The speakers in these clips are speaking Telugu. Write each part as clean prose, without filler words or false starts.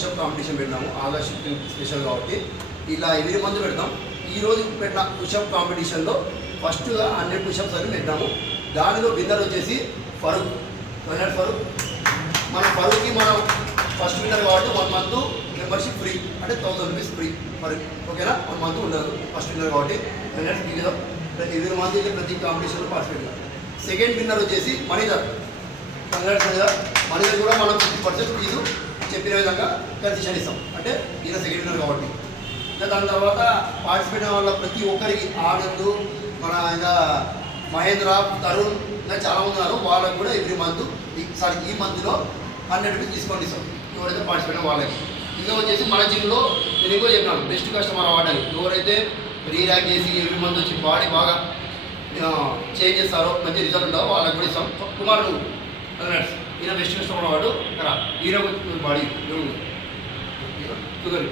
పుషప్ కాంపిటీషన్ పెట్టినాము ఆగస్ట్ 15 స్పెషల్ కాబట్టి ఇలా ఎవ్రీ మంత్ పెడతాం. ఈరోజు పెట్టిన పుషప్ కాంపిటీషన్లో ఫస్ట్గా 100 పుషప్స్ అని పెట్టినాము. దానిలో విన్నర్ వచ్చేసి ఫరూక్. ఫరూక్ మన ఫరూక్కి మనం ఫస్ట్ విన్నర్ కాబట్టి 1 మంత్ మెంబర్షిప్ ఫ్రీ, అంటే 1000 రూపీస్ ఫ్రీ ఫరూక్. ఓకేనా, 1 మంత్ ఉండదు ఫస్ట్ విన్నర్ కాబట్టి. విన్నర్స్ ఎవ్రీ మంత్ ప్రతి కాంపిటీషన్లో పార్టిసిపేట్ చేయాలి. సెకండ్ విన్నర్ వచ్చేసి మనీధర్. మనీధర్ కూడా మనం 50% ఫీజు చెప్పిన విధంగా కన్సెషన్ ఇస్తాం, అంటే ఈయన సెకండ్ విన్నర్ కాబట్టి. దాని తర్వాత పార్టిసిపేట్ అయిన వాళ్ళ ప్రతి ఒక్కరికి ఆనంద్, మన ఇంకా మహేంద్ర, తరుణ్ ఇంకా చాలామంది ఉన్నారు. వాళ్ళకు కూడా ఎవ్రీ మంత్ ఈ మంత్లో 100 రూపీస్ డిస్కౌంట్ ఇస్తాం ఎవరైతే పార్టిసిపేట్ అయిన వాళ్ళకి. ఇంకా వచ్చేసి మన జిమ్లో నేను ఇంకో చెప్పినాను బెస్ట్ కస్టమర్ అవార్డు అని. ఎవరైతే రీరాక్ చేసి ఎవ్రీ మంత్ వచ్చి బాడీ బాగా చేంజ్ చేస్తారో, మంచి రిజల్ట్ ఉంటుందో వాళ్ళకి కూడా ఇస్తాం. కుమార్ ఈయన బెస్ట్ కస్టమర్ అవార్డు కదా. ఈయన బాడీ కుదరి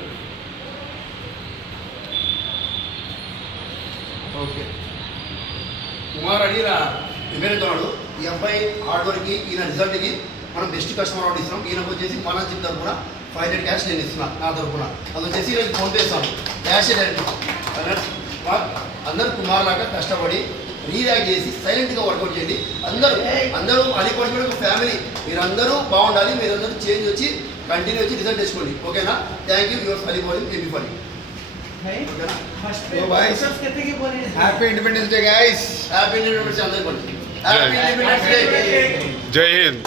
ఓకే. కుమార్ అని ప్రిపేర్ అవుతున్నాడు. ఈ అబ్బాయి హార్డ్ వర్క్కి ఈయన రిజల్ట్కి మనం బెస్ట్ కస్టమర్ అవార్డు ఇస్తున్నాం. ఈయనకు వచ్చేసి మన జిమ్ తరఫున 500 క్యాష్ నేను ఇస్తున్నాను నా తరఫున. అది వచ్చేసి నేను ఫోన్పే ఇస్తాను, క్యాష్ డైరెక్ట్. అందరూ కుమార్ లాగా కష్టపడి రీయాక్ట్ చేసి సైలెంట్గా వర్కౌట్ చేయండి. అందరూ అలీపాటి కూడా ఒక ఫ్యామిలీ. మీరందరూ బాగుండాలి, మీరందరూ చేంజ్ వచ్చి కంటిన్యూ వచ్చి రిజల్ట్ తెచ్చుకోండి. ఓకేనా? Thank you. Your Alipati baby for happy independence day guys. Happy independence day అందరికీ. Happy independence day. జై హింద్.